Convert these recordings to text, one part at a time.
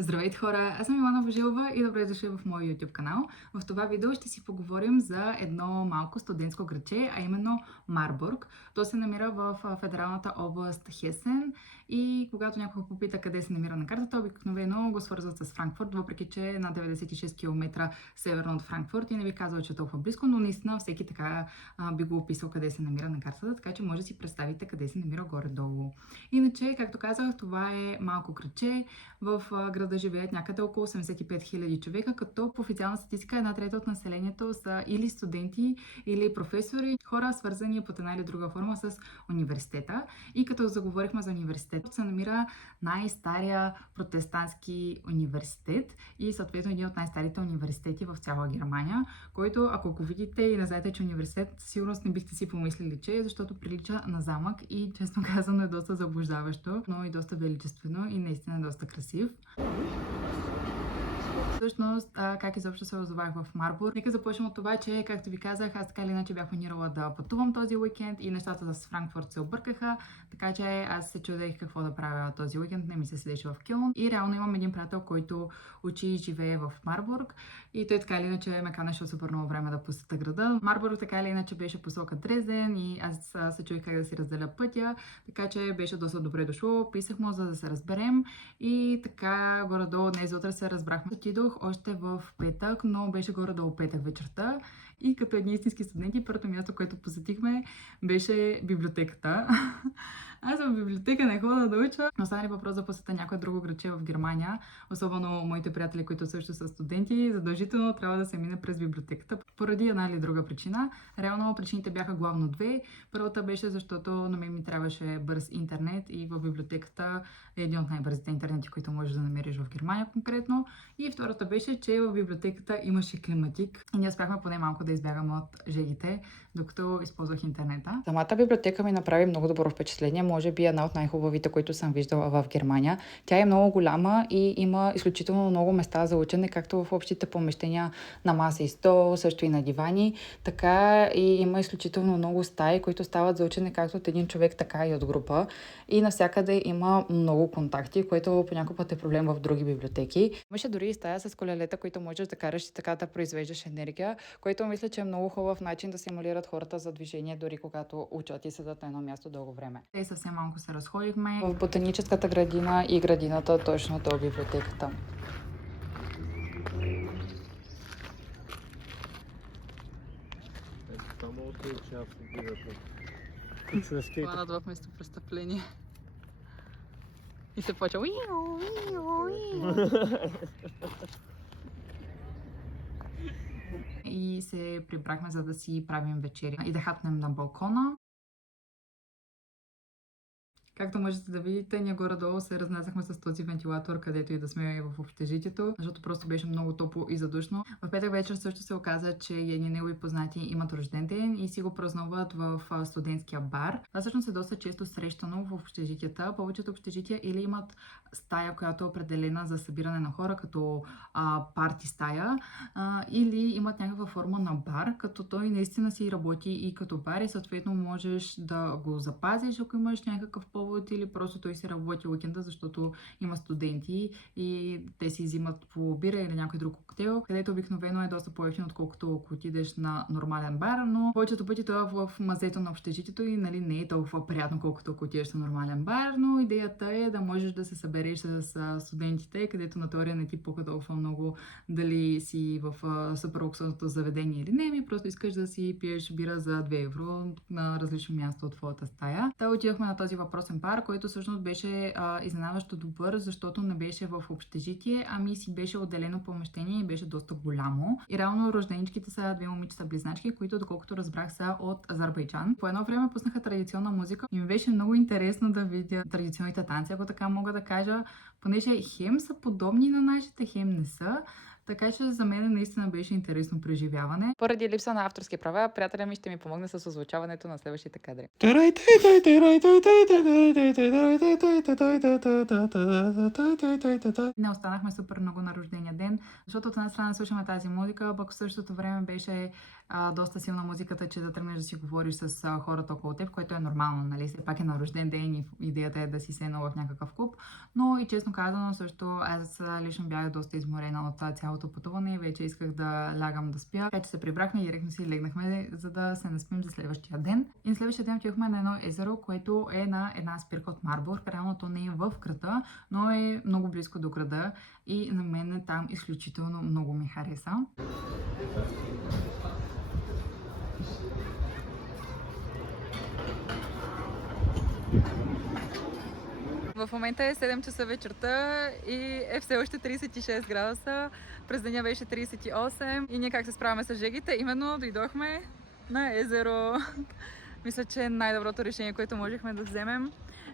Здравейте хора, аз съм Илана Божилова и добре дошли в моя YouTube канал. В това видео ще си поговорим за едно малко студентско градче, а именно Марбург. То се намира в федералната област Хесен и когато някой попита къде се намира на картата, обикновено го свързват с Франкфурт, въпреки че е на 96 км северно от Франкфурт и не ви казва, че е толкова близко, но наистина всеки така би го описал къде се намира на картата, така че може да си представите къде се намира горе-долу. Иначе, както казах, това е малко градче. В града живеят някъде около 85 000 човека, като по официална статистика една трета от населението са или студенти, или професори, хора свързани под една или друга форма с университета. И като заговорихме за университет, се намира най-стария протестантски университет и съответно един от най-старите университети в цяла Германия, който ако го видите и не знаете, че университет, сигурно не бихте си помислили, че е, защото прилича на замък и честно казано е доста заблуждаващо, но и доста величествено и наистина е доста красив. Всъщност, как изобщо се озовах в Марбург? Нека започнем от това, че, както ви казах, аз така или иначе бях планирала да пътувам този уикенд и нещата с Франкфурт се объркаха, така че аз се чудех какво да правя този уикенд, не ми се седеше в Кьолн. И реално имам един приятел, който учи и живее в Марбург и той така или иначе ме канеше от супер много време да посетя града. Марбург така или иначе беше посока Дрезден и аз се чудех как да си разделя пътя, така че беше доста добре дошло. Писах му, за да се разберем и така горе-долу днес утре се разбрахме. Отидох още в петък, но беше горе-долу петък вечерта и като едни истински студенти, първото място, което посетихме, беше библиотеката. Аз в библиотека не хода да уча, но стане въпрос да посетя някое друго градче в Германия, особено моите приятели, които също са студенти, задължително трябва да се мине през библиотеката поради една или друга причина. Реално причините бяха главно две. Първата беше защото на мен ми трябваше бърз интернет и в библиотеката е един от най-бързите интернети, които можеш да намериш в Германия конкретно. И втората беше, че в библиотеката имаше климатик и ние успяхме поне малко да избягаме от жегите, докато използвах интернета. Самата библиотека ми направи много добро впечатление, може би една от най-хубавите, които съм виждала в Германия. Тя е много голяма и има изключително много места за учене, както в общите помещения на маса и стол, също и на дивани, така и има изключително много стаи, които стават за учене както от един човек, така и от група. И навсякъде има много контакти, което понякога път е проблем в други библиотеки. Имаше дори и стая с колелета, които можеш да караш и така да произвеждаш енергия, което мисля, че е много хубав начин да стимулират хората за движение, дори когато учат и седат на едно място дълго време. Те съвсем малко се разходихме в ботаническата градина и градината точно до библиотеката. Планът в местопрестъпление. И се почва. И се прибрахме, за да си правим вечеря и да хапнем на балкона. Както можете да видите, ние горе-долу се разнесахме с този вентилатор, където и да сме в общежитието, защото просто беше много топло и задушно. В петък вечер също се оказа, че едни негови познати имат рожден ден и си го празнуват в студентския бар. Това всъщност е доста често срещано в общежитията. Повечето общежития или имат стая, която е определена за събиране на хора, като парти стая, или имат някаква форма на бар, като той наистина си работи и като бар и съответно можеш да го запазиш, ако имаш някакъв повод, или просто той си работи уикенда, защото има студенти и те си взимат по бира или някой друг коктейл, където обикновено е доста по-евтино, отколкото ако отидеш на нормален бар, но повечето пъти това е в мазето на общежитието и нали, не е толкова приятно, колкото ако отидеш на нормален бар, но идеята е да можеш да се събереш с студентите, където на теория не ти пука толкова много дали си в супер луксозното заведение или не, ми просто искаш да си пиеш бира за 2 евро на различно място от твоята стая. Та отидохме на този въпросен бар, който всъщност беше изненадващо добър, защото не беше в общежитие, ами си беше отделено помещение и беше доста голямо. И реално рожденичките са две момичета близначки, които доколкото разбрах са от Азербайджан. По едно време пуснаха традиционна музика и ми беше много интересно да видя традиционните танци, ако така мога да кажа, понеже хем са подобни на нашите, хем не са. Така че за мен наистина беше интересно преживяване. Поради липса на авторски права, приятеля ми ще ми помогне с озвучаването на следващите кадри. Не останахме супер много на рождения ден, защото от една страна слушаме тази музика, пък в същото време беше доста силна музиката, че да тръгнеш да си говориш с хората около теб, което е нормално, нали? Все пак е на рожден ден и идеята е да си седнал в някакъв клуб. Но и честно честно казано, също аз лично бях доста изморена от цялото пътуване и вече исках да лягам да спя. Така че се прибрахме и директно си легнахме, за да се наспим за следващия ден. И на следващия ден отидохме на едно езеро, което е на една спирка от Марбург. Реално то не е в града, но е много близко до града и на мен там изключително много ми хареса. В момента е 7 часа вечерта и е все още 36 градуса. През деня беше 38 и ние как се справяме с жегите? Именно дойдохме на езеро. Мисля, че е най-доброто решение, което можехме да вземем.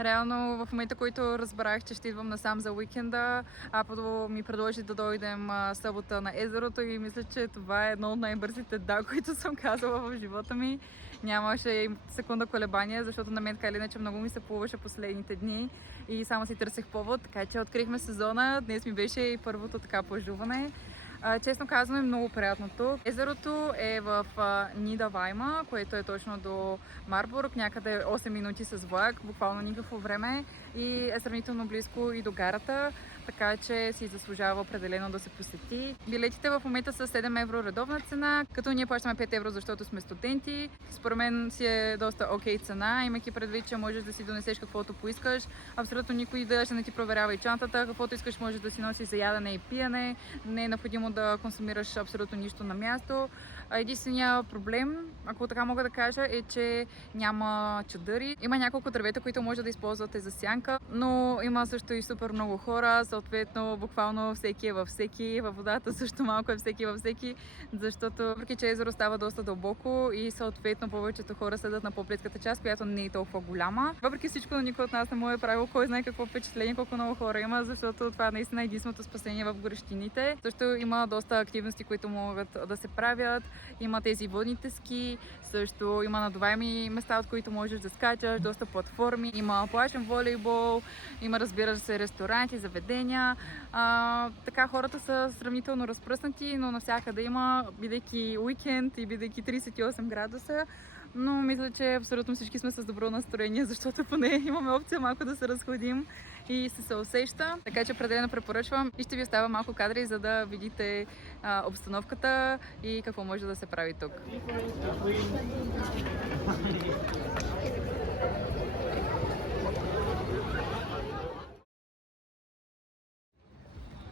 Реално в момента, който разбрах, че ще идвам насам за уикенда, Апо ми предложи да дойдем събота на езерото и мисля, че това е едно от най-бързите да, които съм казала в живота ми. Нямаше секунда колебания, защото на мен така или иначе много ми се плуваше последните дни и само си търсех повод, така че открихме сезона. Днес ми беше и първото така плажуване. Честно казано е много приятно тук. Езерото е в Нидавайма, което е точно до Марбург, някъде 8 минути с влак, буквално никакво време и е сравнително близко и до гарата, така че си заслужава определено да се посети. Билетите в момента са 7 евро редовна цена, като ние плащаме 5 евро, защото сме студенти. Според мен си е доста окей цена, имайки предвид, че можеш да си донесеш каквото поискаш. Абсолютно никой даже не ти проверява и чантата, каквото искаш можеш да си носиш за ядене и пиене. Не е необходимо да консумираш абсолютно нищо на място. Единственият проблем, ако така мога да кажа, е, че няма чадъри. Има няколко дървета, които може да използвате за сянка, но има също и супер много хора, съответно буквално всеки е във всеки, във водата също малко е всеки във всеки, защото въпреки че езеро става доста дълбоко и съответно повечето хора седат на по-близката част, която не е толкова голяма. Въпреки всичко, никой от нас не му е правил кой знае какво впечатление, колко много хора има, защото това наистина е единственото спасение в горещините. Също има доста активности, които могат да се правят. Има тези водните ски, също има надуваеми места, от които можеш да скачаш, доста платформи, има плажен волейбол, има, разбира се, ресторанти, заведения. Така хората са сравнително разпръснати, но навсякъде има, бидейки уикенд и бидейки 38 градуса. Но мисля, че абсолютно всички сме с добро настроение, защото поне имаме опция малко да се разходим и се усеща. Така че определено препоръчвам и ще ви оставя малко кадри, за да видите обстановката и какво може да се прави тук.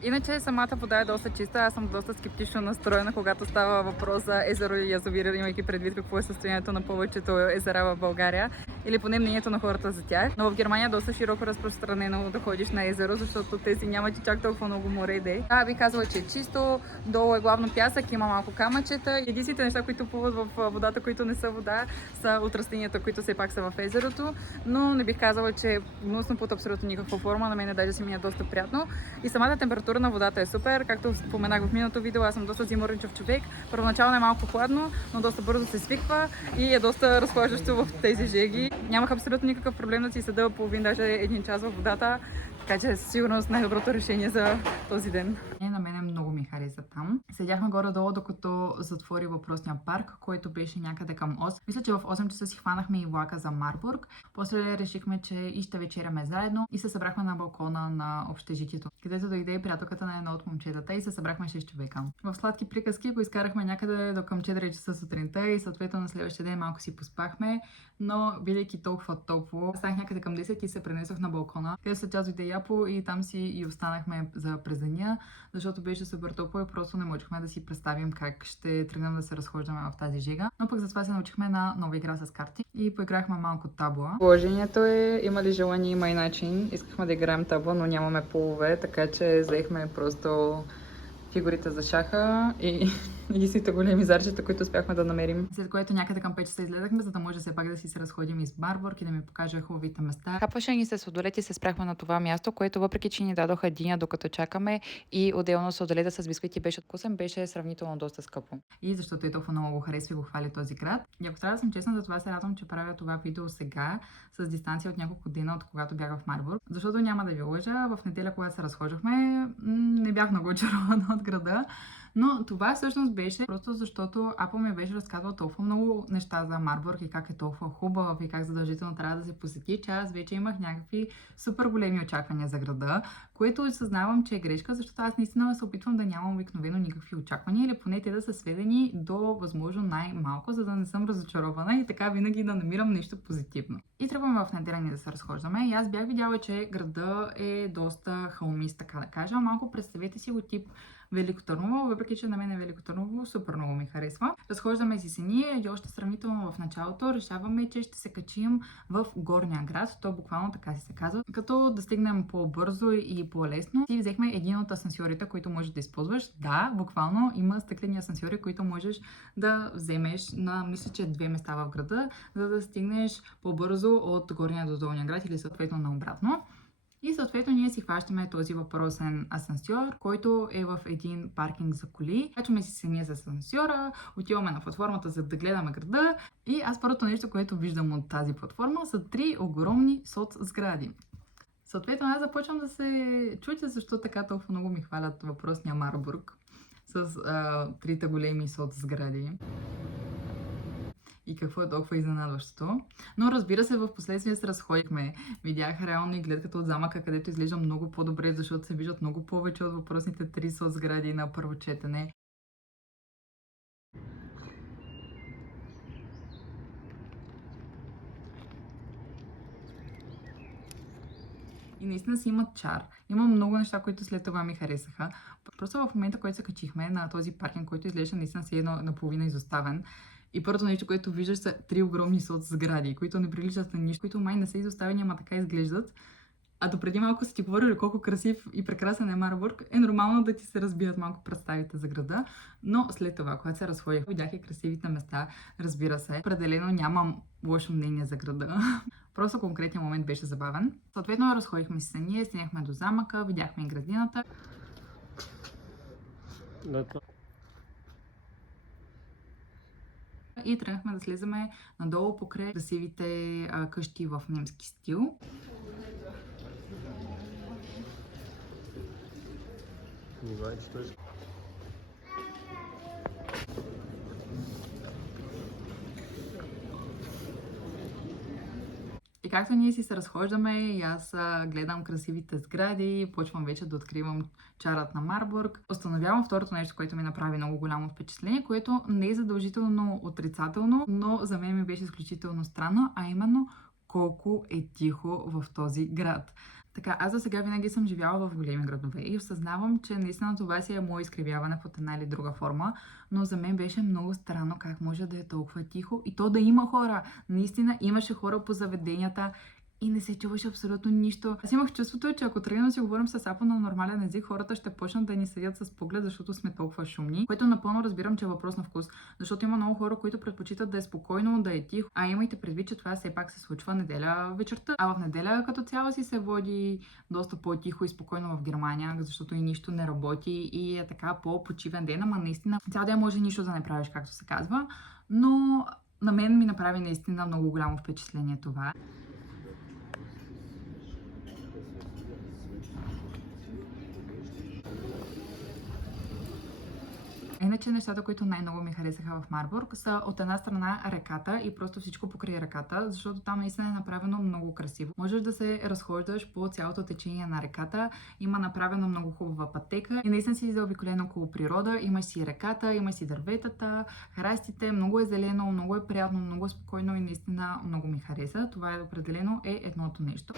Иначе самата вода е доста чиста, аз съм доста скептично настроена, когато става въпрос за езеро и язовир, имайки предвид какво е състоянието на повечето езера в България или поне мнението на хората за тях. Но в Германия е доста широко разпространено да ходиш на езеро, защото тези нямат и чак толкова много море и бих казала, че е чисто, долу е главно пясък, има малко камъчета. Единствените неща, които плуват в водата, които не са вода, са от растенията, които все пак са в езерото, но не бих казала, че е гнусно под абсолютно никаква форма, на мен даже си ми е доста приятно. И самата температура на водата е супер, както споменах в миналото видео, аз съм доста зиморничав човек. Първоначално е малко хладно, но доста бързо се свиква и е доста разхлаждащо в тези жеги. Нямах абсолютно никакъв проблем да си седа половин, даже 1 час в водата, така че със сигурност най-доброто решение за този ден. На мен много ми хареса там. Седяхме горе-долу, докато затвори въпросния парк, който беше някъде към 8. Мисля, че в 8 часа си хванахме и влака за Марбург. После решихме, че и ще вечеряме заедно и се събрахме на балкона на общежитието, където дойде приятелката на едно от момчетата и се събрахме 6 човека. В сладки приказки го изкарахме някъде до към 4 часа сутринта и съответно на следващия ден малко си поспахме, но бидейки толкова топло, станах някъде към 10 и се пренесох на балкона, където след час дойде Япо и там си и останахме за през деня, защото беше супер топло и просто не можехме да си представим как ще тръгнем да се разхождаме в тази жега. Но пък затова се научихме на нова игра с карти и поиграхме малко табла. Положението е, има ли желание, има и начин. Искахме да играем табла, но нямаме полове, така че взехме просто фигурите за шаха и единствените големи зарчета, които успяхме да намерим. След което някъде към 5 часа излезахме, за да може все пак да си се разходим из Марбург и да ми покаже хубавите места. Хапваше ни се сладолет и се спряхме на това място, което въпреки че ни дадоха диня докато чакаме и отделно сладолета с бисквити беше вкусен, беше сравнително доста скъпо. И защото е толкова много го харесва и го хвали този град. И ако трябва да съм честна, за това се радвам, че правя това видео сега с дистанция от няколко дена, от когато бях в Марбург. Защото няма да ви лъжа, в неделя, когато се разхождахме, не бях много очарована от града. Но това всъщност беше просто защото Апа ми беше разказвал толкова много неща за Марбург и как е толкова хубав и как задължително трябва да се посети, че аз вече имах някакви супер големи очаквания за града, което осъзнавам, че е грешка, защото аз наистина се опитвам да нямам обикновено никакви очаквания или поне те да са сведени до възможно най-малко, за да не съм разочарована и така винаги да намирам нещо позитивно. И тръгваме в неделя ни да се разхождаме и аз бях видяла, че града е доста хълмист, така да кажа. Малко представете си го тип Велико Търново, въпреки че на мен Велико Търново супер много ми харесва. Разхождаме си се ние и още сравнително в началото решаваме, че ще се качим в горния град, то буквално така си се казва. Като да стигнем по-бързо и по-лесно, си взехме един от асансьорите, които можеш да използваш. Да, буквално има стъклени асансьори, които можеш да вземеш на, мисля, че 2 места в града, за да стигнеш по-бързо от горния до долния град или съответно наобратно. И съответно ние си хващаме този въпросен асансьор, който е в един паркинг за коли. Качваме си самия с асансьора, отиваме на платформата, за да гледаме града. И аз първото нещо, което виждам от тази платформа, са 3 огромни соц сгради. Съответно аз започвам да се чудя защо така толкова много ми хвалят въпросния Марбург с 3 големи соц сгради. И какво е толкова изненадващото. Но разбира се, в последствие се разходихме. Видях реално и гледката от замъка, където изглежда много по-добре, защото се виждат много повече от въпросните 3 соцгради на първо четене. И наистина си имат чар. Има много неща, които след това ми харесаха. Просто в момента, който се качихме на този паркинг, който изглежда наистина си едно наполовина изоставен, и първото нещо, което виждаш, са 3 огромни соцсгради, които не приличат на нищо, които май не са изоставени, ама така изглеждат. А допреди малко си ти говорили колко красив и прекрасен е Марбург, е нормално да ти се разбият малко представите за града. Но след това, когато се разходих, видях и красивите места, разбира се. Определено нямам лошо мнение за града. Просто конкретният момент беше забавен. Съответно, разходихме се ние, стигнахме до замъка, видяхме и градината. И тръгнахме да слизаме надолу покрай красивите къщи в немски стил. И както ние си се разхождаме и аз гледам красивите сгради, почвам вече да откривам чарът на Марбург, установявам второто нещо, което ми направи много голямо впечатление, което не е задължително отрицателно, но за мен ми беше изключително странно, а именно колко е тихо в този град. Така, аз за сега винаги съм живяла в големи градове и осъзнавам, че наистина това си е мое изкривяване под една или друга форма, но за мен беше много странно как може да е толкова тихо и то да има хора. Наистина имаше хора по заведенията и не се чуваше абсолютно нищо. Аз имах чувството, че ако тръгнем да си говорим с Апа на нормален език, хората ще почнат да ни съдят с поглед, защото сме толкова шумни, което напълно разбирам, че е въпрос на вкус, защото има много хора, които предпочитат да е спокойно, да е тихо, а имайте предвид, че това все пак се случва неделя вечерта. А в неделя като цяло си се води доста по-тихо и спокойно в Германия, защото и нищо не работи и е така по-почивен ден, ама наистина цял ден може нищо да не правиш, както се казва, но на мен ми направи наистина много голямо впечатление това. Иначе нещата, които най-много ми харесаха в Марбург, са от една страна реката и просто всичко покрай реката, защото там наистина е направено много красиво. Можеш да се разхождаш по цялото течение на реката, има направено много хубава пътека и наистина си заобиколен около природа, имаш си реката, имаш си дърветата, храстите, много е зелено, много е приятно, много е спокойно и наистина много ми хареса. Това е определено е едното нещо.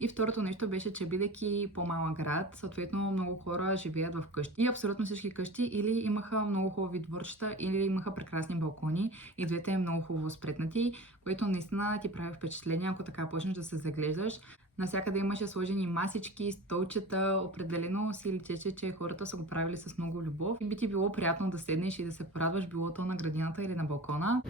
И второто нещо беше, че бидейки по-малък град, съответно много хора живеят в къщи. И абсолютно всички къщи или имаха много хубави дворчета, или имаха прекрасни балкони. И двете е много хубаво спретнати, което наистина ти прави впечатление, ако така почнеш да се заглеждаш. Навсякъде имаше сложени масички, столчета, определено си личеше, че хората са го правили с много любов. И би ти било приятно да седнеш и да се порадваш било то на градината или на балкона.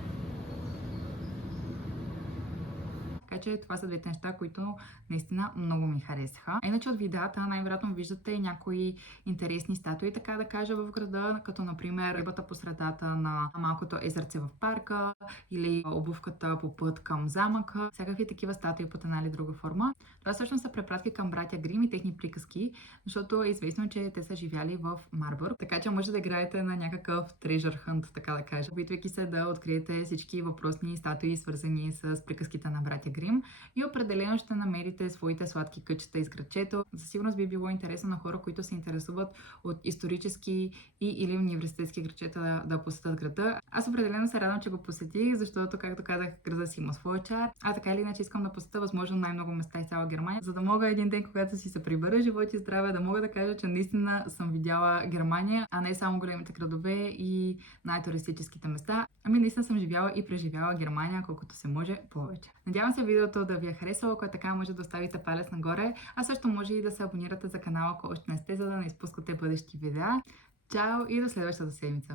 Така че това са двете неща, които наистина много ми харесаха. Иначе от видеята най-вероятно виждате някои интересни статуи, така да кажа, в града, като например рибата по средата на малкото езерце в парка или обувката по път към замъка. Всякакви такива статуи под една или друга форма. Това всъщност са препратки към братя Грим и техни приказки, защото е известно, че те са живяли в Марбърг. Така че може да играете на някакъв treasure hunt, така да кажа, опитвайки се да откриете всички въпросни статуи, свързани с приказките на братя Грим. И определено ще намерите своите сладки кътчета из градчето. Със сигурност би било интересно на хора, които се интересуват от исторически и или университетски градчета да посетят града. Аз определено се радвам, че го посетих, защото, както казах, града си има своя чар. А така или иначе искам да посетя възможно най-много места из цяла Германия, за да мога един ден, когато си се прибера, живот и здраве, да мога да кажа, че наистина съм видяла Германия, а не само големите градове и най-туристическите места. Ами наистина съм живяла и преживяла Германия, колкото се може повече. Надявам се видеото да ви е харесало, ако така може да оставите палец нагоре, а също може и да се абонирате за канала, ако още не сте, за да не изпускате бъдещи видеа. Чао и до следващата седмица!